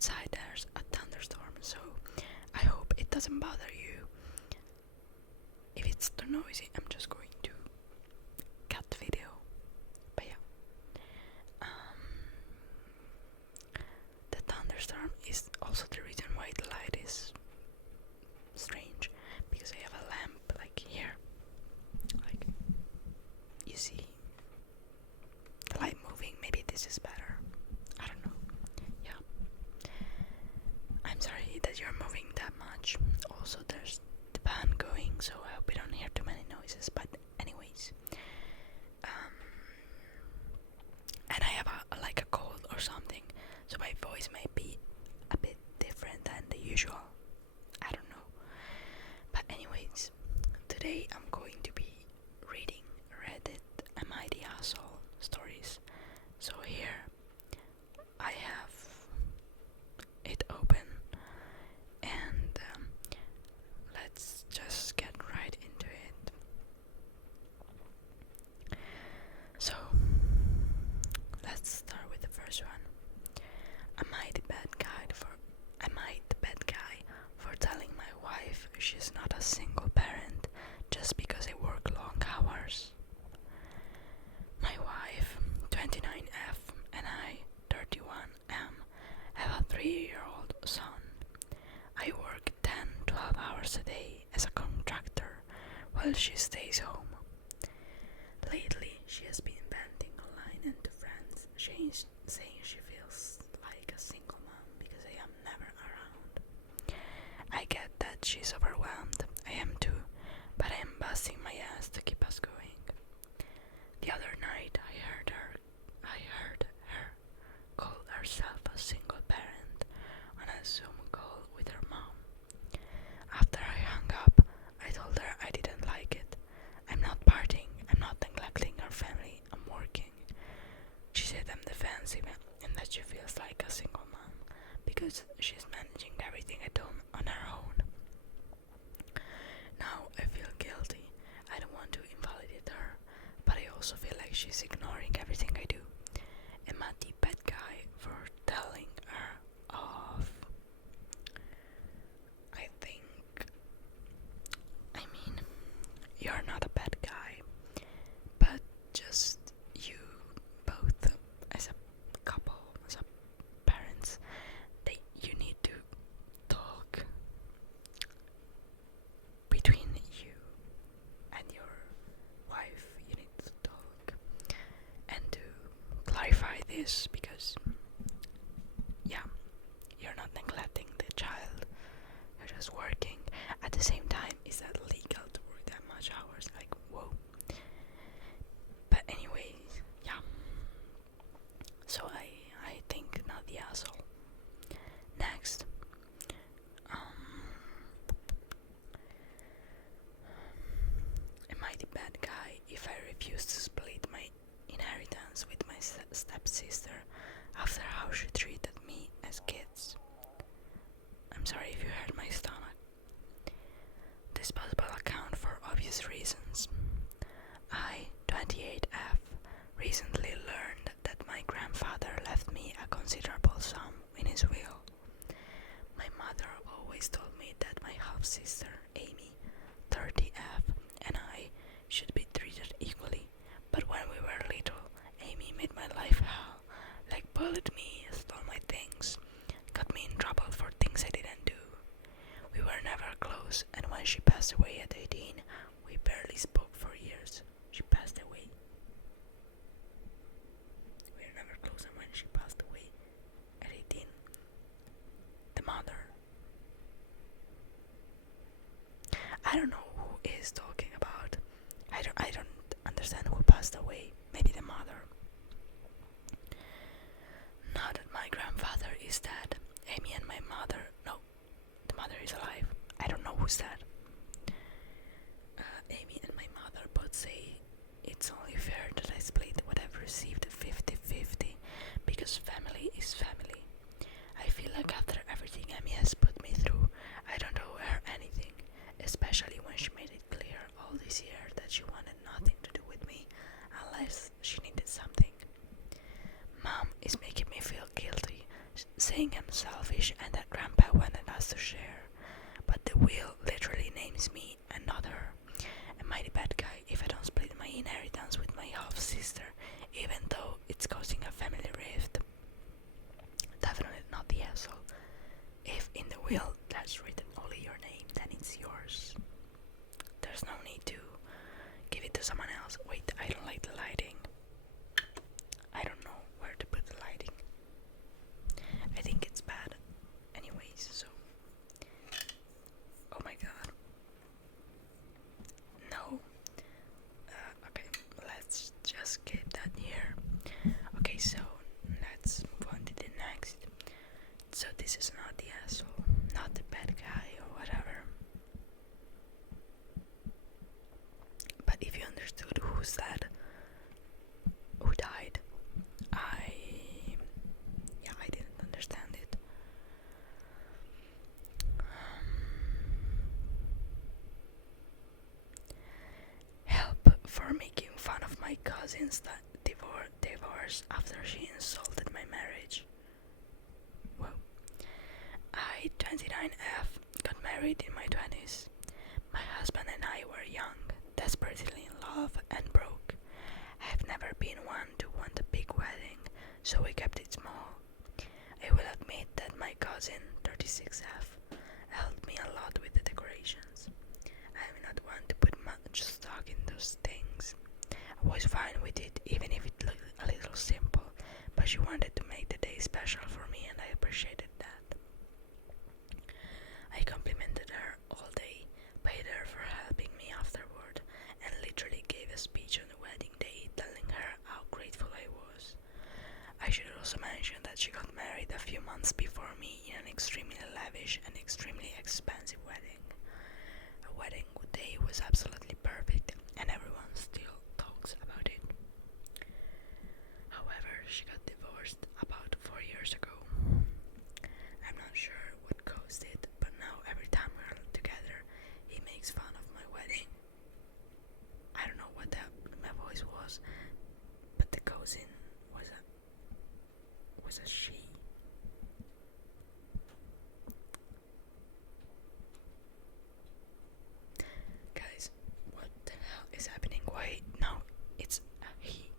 outside there's a thunderstorm, so I hope it doesn't bother you. If it's too noisy, I'm just going to cut the video. But yeah, the thunderstorm is also the reason why the light is strange, because I have a lamp like here, like you see the light moving. Maybe this is better, I don't know. Yeah, I'm sorry that you're moving that much. Also there's the fan going, so I hope you don't hear too many noises. But anyways, and I have like a cold or something, so my voice may be a bit different than the usual. I don't know. But anyways, today I'm going to be reading Reddit AITA stories. So here I have it open, and let's just get right into it. So let's start with the first one. Am I the bad guy for telling my wife she's not a single parent just because I work long hours? My wife, 29F, and I, 31M, have a 3-year-old son. I work 10-12 hours a day as a contractor while she stays home. Lately, she has been venting online and to friends, saying she feels like a single mom because I am never around. I get that she's overwhelmed. I am too, but I am busting my ass to keep us going. The other night, I heard her call herself a single parent on a Zoom call with her mom. After I hung up, I told her I didn't like it. I'm not partying, I'm not neglecting her family, I'm working. She said I'm defensive and that she feels like a single mom because she's managing everything at home on her own. Now I feel guilty. I don't want to invalidate her, but I also feel like she's ignoring everything I do. Am I the bad guy for telling her off? I mean, you're not a bad guy, but just you both as a couple, as a parents, you need to talk between you and your wife. You need to talk and to clarify this, because yeah, you're not neglecting the child, you're just working. At the same time, is that legal to work that much hours? Like, whoa. But anyways, yeah. So I think not the asshole. Next, am I the bad guy if I refuse to split my inheritance with my stepsister after how she treated me as kids? I'm sorry if you heard my stomach. This possible account for obvious reasons. I, 28F, recently learned that my grandfather left me a considerable sum in his will. My mother always told me that my half-sister, Amy, 30F, and I should be treated equally, but when we were little, Amy made my life hell, like bullied me, stole my things, got me in trouble for things I didn't do. We were never close, and when she passed away at 18, we barely spoke for years. She passed away. We were never close, and when she passed away at 18, the mother. I don't know who is talking about. I don't understand who passed away. Maybe the mother. Now that my grandfather is dead, Amy and my mother, no, the mother is alive. I don't know who's dead. Amy and my mother both say it's only fair that I split what I've received 50-50, because family is family. I feel like after everything Amy has put me through, I don't owe her anything, especially when she made it clear all this year that she wanted nothing to do with me unless she needed something. Mom is making me feel guilty, saying I'm selfish Well, that's written only your name, then it's yours. There's no need to give it to someone else. Wait, I don't like the lighting. I don't know where to put the lighting. I think it's bad anyways, so. Oh my god. No. Okay, let's just keep that here. Okay, so let's move on to the next. So this is not the asshole, not the bad guy or whatever. But if you understood who's that, who died, I didn't understand it. Help for making fun of my cousin's divorce after she insulted my marriage. Well, I, 29F, got married in my 20s. My husband and I were young, desperately in love, and broke. I've never been one to want a big wedding, so we kept it small. I will admit that my cousin, 36F, helped me a lot with the decorations. I'm not one to put much stock in those things. I was fine with it, even if it looked a little simple, but she wanted to make the day special for me, and I appreciated that. I complimented her all day, paid her for helping me afterward, and literally gave a speech on the wedding day telling her how grateful I was. I should also mention that she got married a few months before me in an extremely lavish and extremely expensive wedding. A wedding day was absolutely perfect, and everyone still talks about it. However, she got divorced about 4 years ago. I'm not sure what caused it, but now every time we're together, he makes fun of my wedding. I don't know what my voice was, but the cousin was a she. Guys, what the hell is happening? Wait, no, it's a he.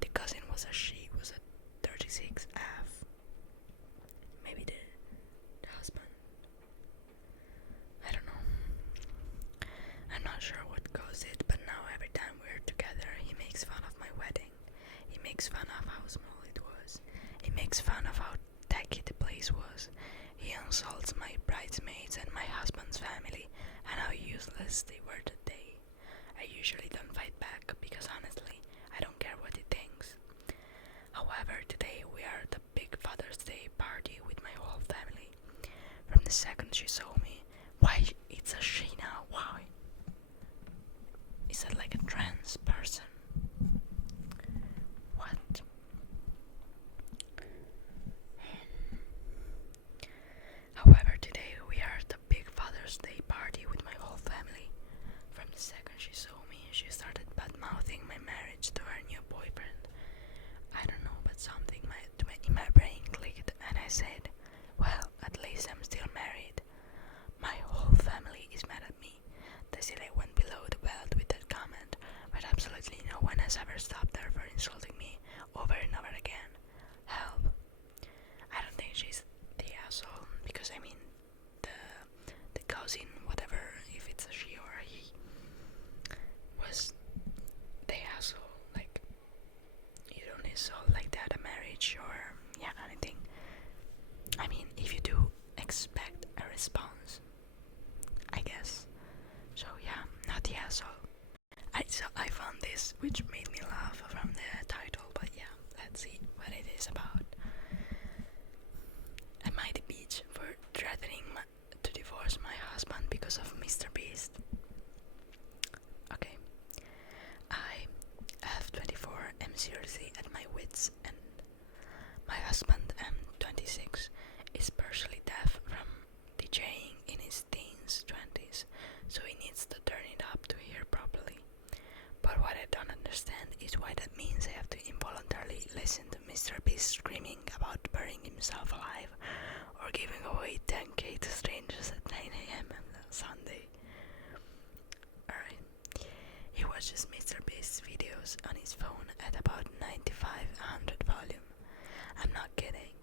The cousin was a she, was a 36F. Maybe the husband. I don't know. I'm not sure what caused it, but now every time we're together, he makes fun of my wedding. He makes fun of how small it was. He makes fun of how tacky the place was. He insults my bridesmaids and my husband's family and how useless they were that day. I usually don't fight back because honestly, I don't care what he thinks. However, today we are at the big Father's Day party with my whole family. From the second she saw me, why it's a she now? Why? Is that like a trans person? What? However, today we are at the big Father's Day party with my whole family. From the second she saw me, she started bad-mouthing my marriage to her new boyfriend. I don't know, but something in my brain clicked, and I said, well, at least I'm still married. My whole family is mad at me. They said I went below the belt with that comment, but absolutely no one has ever stopped her for insulting me over and over again. Help. I don't think she's the asshole, because I mean, the cousin, whatever, if it's a she or a he, was the asshole. Like, you don't insult like that a marriage or anything. I mean, if you do, expect a response, I guess. So yeah, not the asshole. I found this, which made me laugh from the title, but yeah, let's see what it is about. Am I the bitch for threatening to divorce my husband because of Mr. Beast? Okay. I, F24, am seriously at my wits' end. My husband, M26, is partially deaf from DJing in his teens, 20s, so he needs to turn it up to hear properly. But what I don't understand is why that means I have to involuntarily listen to Mr. Beast screaming about burying himself alive or giving away 10k to strangers at 9 a.m. on Sunday. Alright. He watches Mr. Beast's videos on his phone at about 9500 volume. I'm not kidding.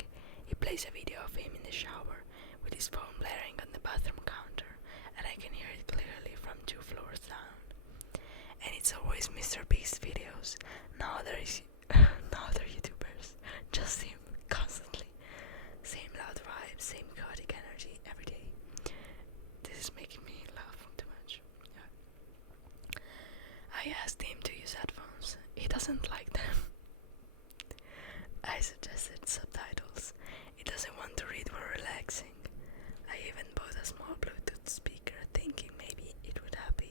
He plays a video of him in the shower with his phone blaring on the bathroom counter, and I can hear it clearly from 2 floors down. And it's always Mr. Beast videos, no other YouTubers, just him, constantly. Same loud vibe, same chaotic energy every day. This is making me laugh too much. Yeah. I asked him to use headphones. He doesn't like them. I suggested subtitles. He doesn't want to read while relaxing. I even bought a small Bluetooth speaker, thinking maybe it would help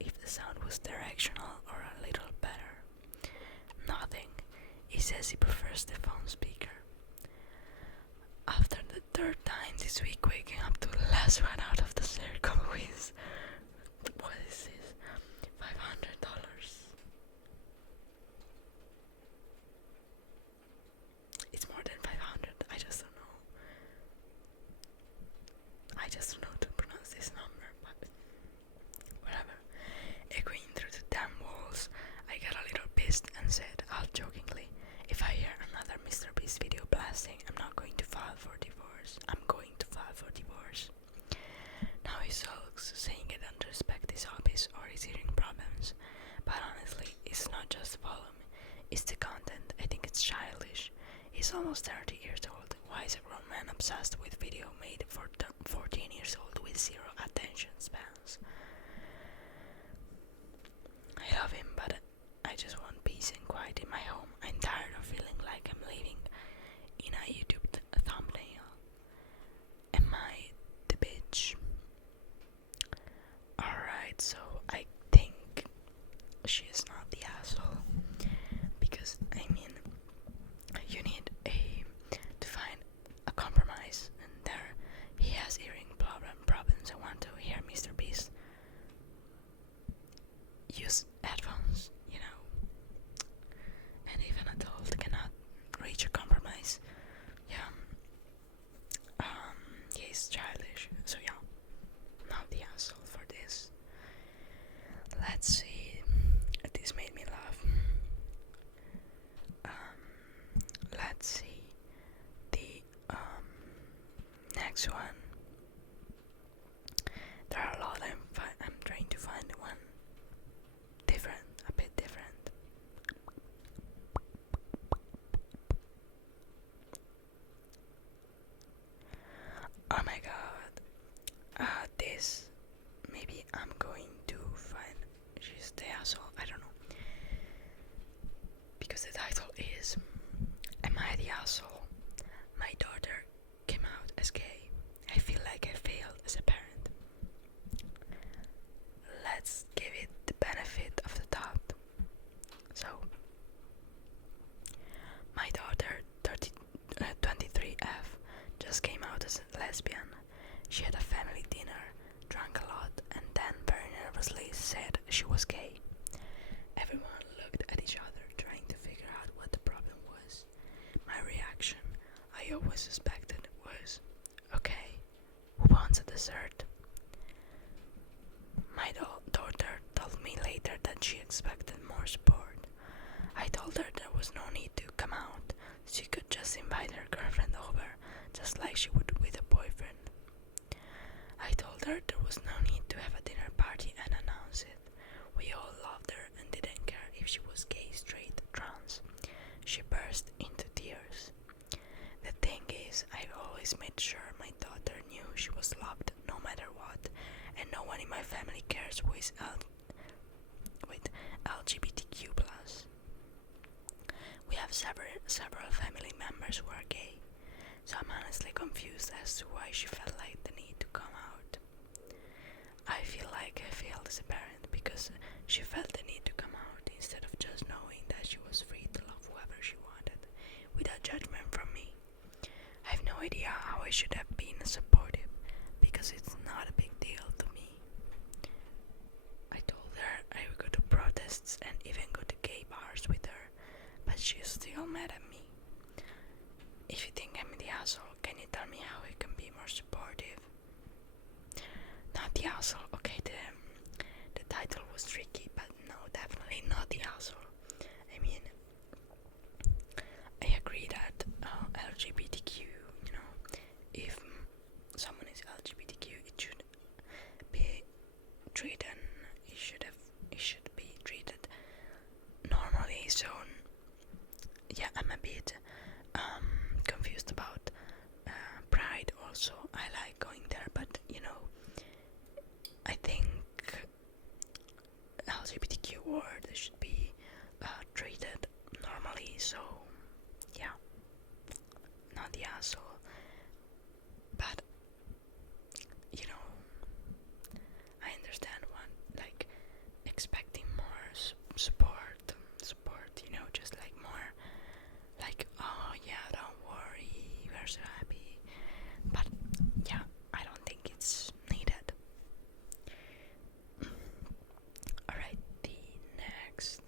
if the sound was directional or a little better. Nothing. He says he prefers the phone speaker. After the third time this week, waking up to the last one out of the circle with, what is this? $500. It's more than 500. I just don't know. I just don't know to pronounce this number, but whatever. Echoing through the damn walls, I got a little pissed and said, half jokingly, if I hear another Mr. Beast video blasting, I'm not going to file for divorce. I'm going to file for divorce. Now he sulks, saying I don't respect his hobbies or his hearing problems. But honestly, it's not just the volume, it's the content. I think it's childish. He's almost 30 years old. Why is a grown man obsessed with video made for 14 years old with zero attention spans? I love him, but I just want peace and quiet in my home. I'm tired of feeling like I'm living in a YouTube thumbnail. Am I the bitch? Alright, so I think she is not the asshole. Because, I mean, you need to find a compromise. And there, he has hearing problems. I want to hear Mr. Beast use headphones, you know. And even an adult cannot reach a compromise. Yeah. He's childish. So yeah, not the asshole for this. Let's see. This made me laugh. Let's see. The next one. There are a lot. I'm trying to find one different, a bit different. Oh my god. This. Maybe I'm going to find. She's the asshole. I don't know. Because the title is Am I the Asshole? My daughter came out as gay. I feel like I failed as a parent. Let's give it the benefit of the doubt. So, my daughter, 23F, just came out as a lesbian. She had a family dinner, drank a lot, and then very nervously said she was gay. Everyone looked at each other, trying to figure out what the problem was. My reaction, I always suspected, was, okay, who wants a dessert? My daughter told me later that she expected more support. I told her there was no need to come out. She could just invite her girlfriend over, just like she would with a boyfriend. I told her there was no need to have a dinner party and announce it. We all loved her and didn't care if she was gay, straight, trans. She burst into tears. The thing is, I've always made sure my daughter knew she was loved no matter what, and no one in my family cares who is LGBTQ+. We have several family members who are gay, so I'm honestly confused as to why she felt like the need to come out. I feel like I failed as a parent because she felt the need to come out instead of just knowing that she was free to love whoever she wanted, without judgment from me. I have no idea how I should have been supportive, because it's not a big deal to me. I told her I would go to protests and even go to gay bars with her, but she's still mad at me. If you think I'm the asshole, can you tell me how I can be more supportive? Not the asshole. Okay, the title was tricky, but no, definitely not the asshole. I mean, I agree that LGBTQ, if war. They should be treated normally. So yeah, not the asshole. But you know, I understand one like expecting more support. You know, just like more like, oh yeah, don't worry, we're so happy. But yeah, I don't think it's needed. Alright, the next.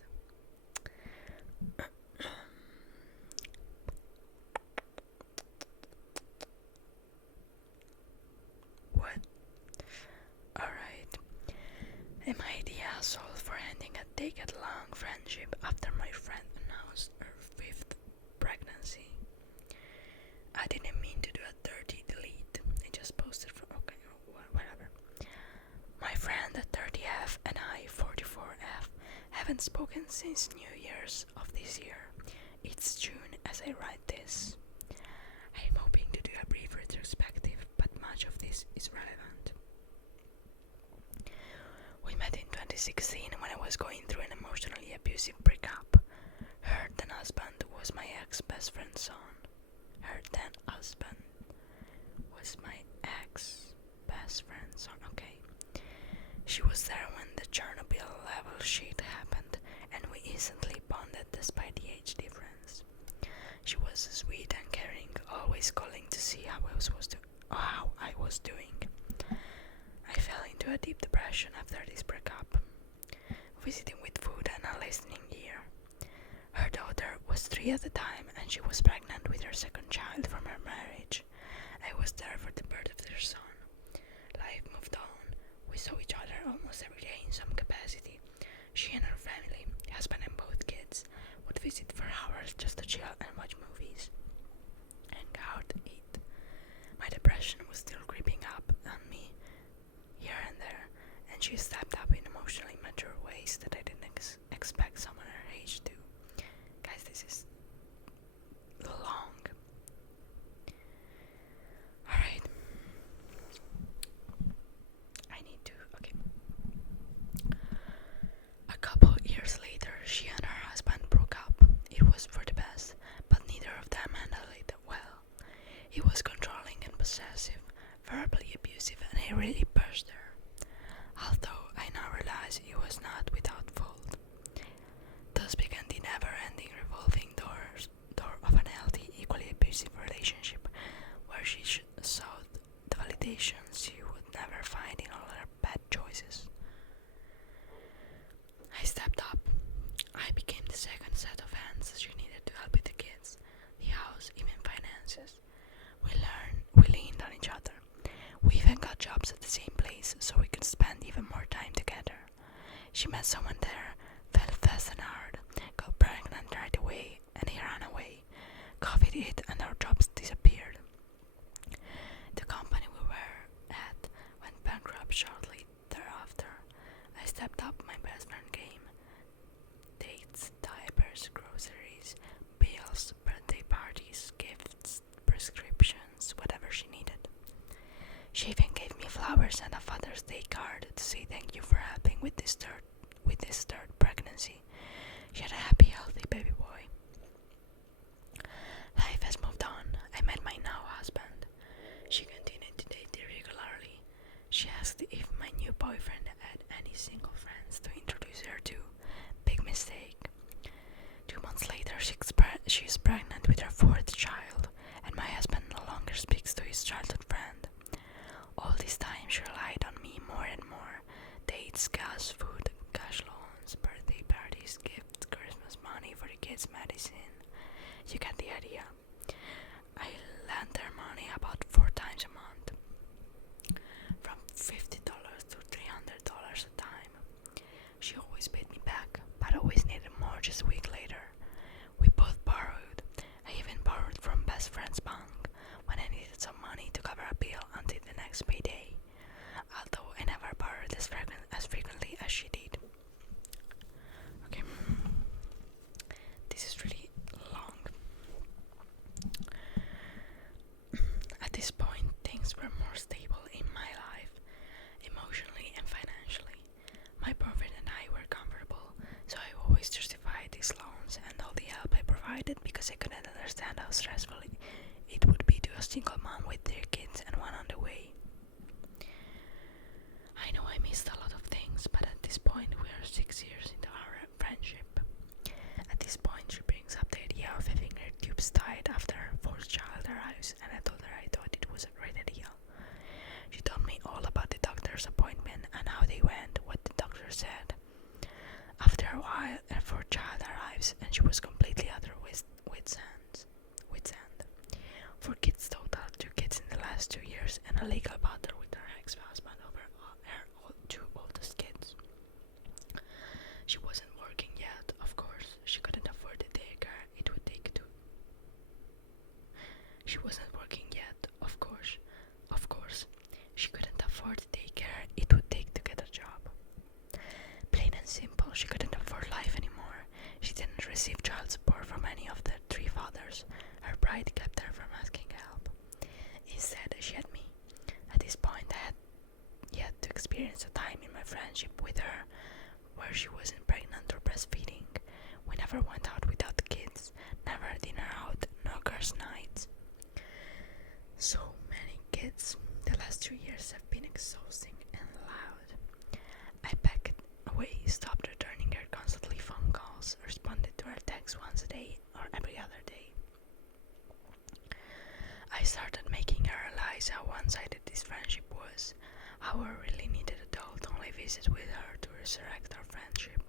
What? Alright. Am I the asshole for ending a decade-long friendship after my friend announced her 5th pregnancy? I didn't mean to do a dirty delete. I just posted for okay, whatever. My friend at 30F and I, 44F, haven't spoken since New Year's of this year. It's June as I write this. I'm hoping to do a brief retrospective, but much of this is relevant. We met in 2016 when I was going through an emotionally abusive breakup. Her then husband was my ex-best friend's son. Her then husband was my ex-best friend's son. Okay. She was there when the Chernobyl level shit happened, and we instantly bonded despite the age difference. She was sweet and caring, always calling to see how I was doing. I fell into a deep depression after this breakup, visiting with food and a listening ear. Her daughter was 3 at the time, and she was pregnant with her second child from her marriage. I was there for the birth of their son. Life moved on. We saw each other almost every day in some capacity. She and her family, husband and both kids, would visit for hours just to chill and watch movies. Hang out, eat. My depression was still creeping up on me, here and there, and she stepped up in emotionally mature ways that I didn't expect someone her age to. Guys, this is long. Alright. I need to, okay. A couple years later, she and her husband broke up. It was for the best, but neither of them handled it well. He was controlling and possessive, verbally abusive, and he really pushed her. Although I now realize it was not without fault. Thus began the never-ending revolving door of an healthy, equally abusive relationship, where she sought the validation she would never find in all her bad choices. I stepped up. I became the second set of hands she needed to help with the kids, the house, even finances. We leaned on each other. We even got jobs at the same place so we could spend even more time together. She met someone there, fell fast and hard, got pregnant right away, and he ran away. COVID hit and our jobs disappeared. The company we were at went bankrupt shortly thereafter. I stepped up my best friend game. Dates, diapers, groceries, bills, birthday parties, gifts, prescriptions, whatever she needed. She even gave me flowers and a Father's Day card to say thank you for helping with this third pregnancy. She had a happy, healthy baby boy. Life has moved on. I met my now husband. She continued to date irregularly. She asked if my new boyfriend had any single friends to introduce her to. Big mistake. 2 months later, she is pregnant with her 4th child, and my husband no longer speaks to his childhood friend. All this time, she relied on me more and more. Dates, gas, food, cash loans, birthday parties, gifts, Christmas money for the kids' medicine. You get the idea. I lent her money about 4 times a month, from $50 to $300 a time. She always paid me back, but always needed more just a week later. We both borrowed. I even borrowed from best friend's bank when I needed some money to cover a bill until the next payday, although I never borrowed as frequently as she did. Okay, this is really long. At this point, things were more stable in my life, emotionally and financially. My boyfriend and I were comfortable, because I couldn't understand how stressful it would be to a single mom with their kids and one on the way. I know I missed a lot of things, but at this point we are 6 years into our friendship. At this point she brings up the idea of having her tubes tied after her fourth child arrives, and I told her I thought it was a great idea. She told me all about the doctor's appointment and how they went, what the doctor said. After a while, her fourth child arrives and she was completely at her wit's end. 4 kids total, 2 kids in the last 2 years, and a legal battle with her ex-husband over her 2 oldest kids. She wasn't working yet, of course. She couldn't afford the daycare it would take to. She wasn't working yet, of course. She couldn't afford the daycare it would take to get a job. Plain and simple, she couldn't afford life anymore. She didn't receive child support from any of the 3 fathers. Her pride kept her from asking help. Instead, she had me. At this point, I had yet to experience a time in my friendship with her where she wasn't pregnant or breastfeeding. We never went out without the kids, never dinner out, no girls' nights. So many kids. The last 2 years have been exhausting and loud. I packed away, stopped returning her constantly phone calls, responded to her texts once a day or every other day. I started making her realize how one-sided this friendship was, how I really needed a adult-only visit with her to resurrect our friendship.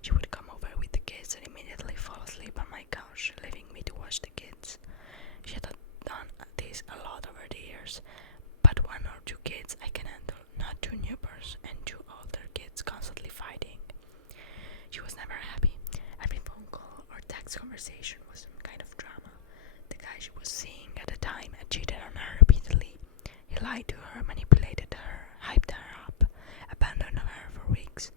She would come over with the kids and immediately fall asleep on my couch, leaving me to watch the kids. She had done this a lot over the years, but 1 or 2 kids I can handle, not 2 newborns and 2 older kids constantly fighting. She was never happy. Every phone call or text conversation was some kind of drama. The guy she was seeing at the time had cheated on her repeatedly. He lied to her, manipulated her, hyped her up, abandoned her for weeks.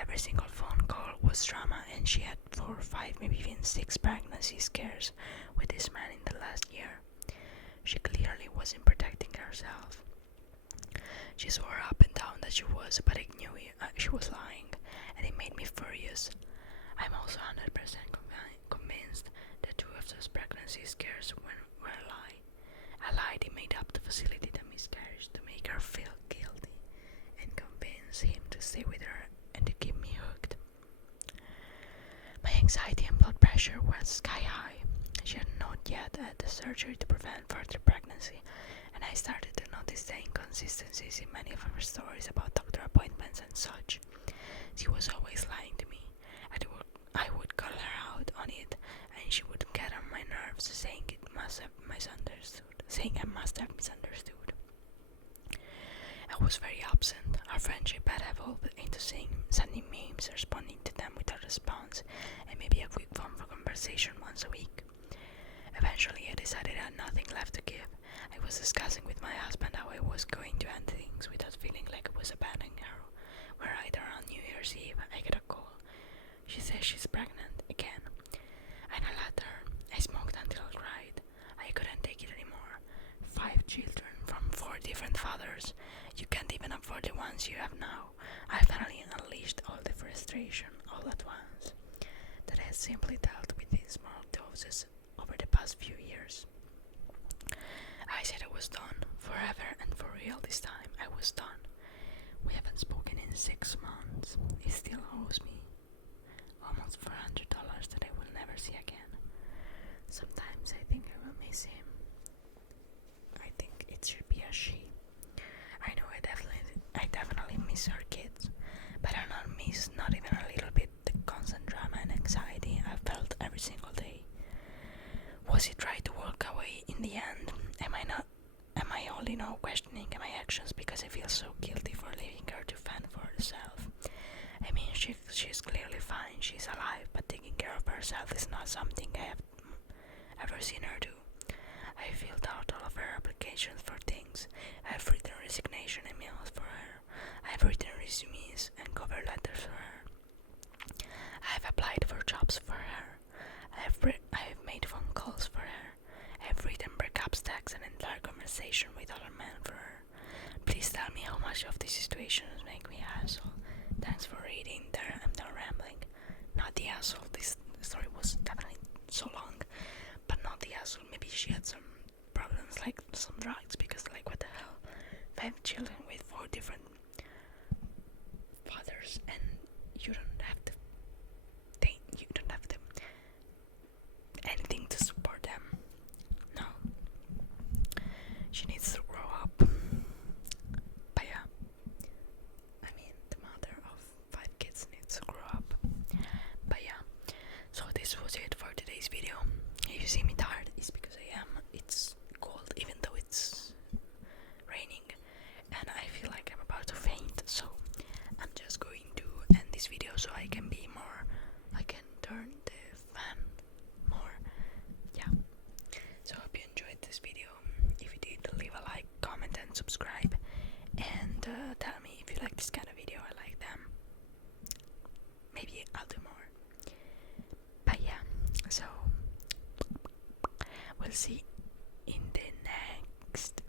Every single phone call was drama, and she had 4 or 5, maybe even 6 pregnancy scares with this man in the last year. She clearly wasn't protecting herself. She swore up and down that she was, but I knew she was lying, and it made me furious. I'm also 100% convinced that 2 of those pregnancy scares were a lie. A lie they made up to facilitate a miscarriage, to make her feel guilty, and convince him to stay with her and to keep me hooked. My anxiety and blood pressure was sky high. She had not yet had the surgery to prevent further pregnancy, and I started to notice the inconsistencies in many of her stories about doctor appointments and such. She was always lying to me. I would call her out on it, and she would get on my nerves, saying I must have misunderstood. I was very absent. Our friendship had evolved into sending memes, responding to them without response, and maybe a quick phone for conversation once a week. Eventually, I decided I had nothing left to give. I was discussing with my husband how I was going to end things without feeling like I was abandoning her, where either on New Year's Eve I get a call. She says she's pregnant again, and I let her. I smoked until I cried. I couldn't take it anymore. 5 children from 4 different fathers. You can't even afford the ones you have now. I finally unleashed all the frustration all at once that I had simply dealt with in small doses over the past few years. I said I was done, forever and for real this time. I was done. We haven't spoken in 6 months. He still owes me almost $400 that I will never see again. Sometimes I think I will miss him. I think it should be a she. I know I definitely miss her kids, but I don't miss not even a little bit the constant drama and anxiety I felt every single day. Was it right to walk away in the end? Am I only now questioning my actions because I feel so guilty for leaving her to fend for herself? I mean, she's clearly fine, she's alive, but taking care of herself is not something I have ever seen her do. I filled out all of her applications for things. I have written resignation emails for her. I have written resumes and cover letters for her. I have applied for jobs for her. I have made phone calls for her. I have written breakups, texts, and entire conversation with other men for her. Please tell me how much of these situations make me an asshole. Thanks for reading. There, I'm done rambling. Not the asshole. This story was definitely so long. not the asshole. Maybe she had some problems, like some drugs, because like what the hell, 5 children with 4 different fathers, and you don't have to anything to support them. No, she needs to grow up. But yeah, I mean, the mother of 5 kids needs to grow up. But yeah, so this was it for today's video. If you see me tired, it's because I am. It's cold, even though it's raining, and I feel like I'm about to faint. So I'm just going to end this video so I can be more. I can turn the fan more. Yeah. So I hope you enjoyed this video. If you did, leave a like, comment, and subscribe. And tell me if you like this kind of video. I like them. Maybe I'll do more. But yeah, so we'll see in the next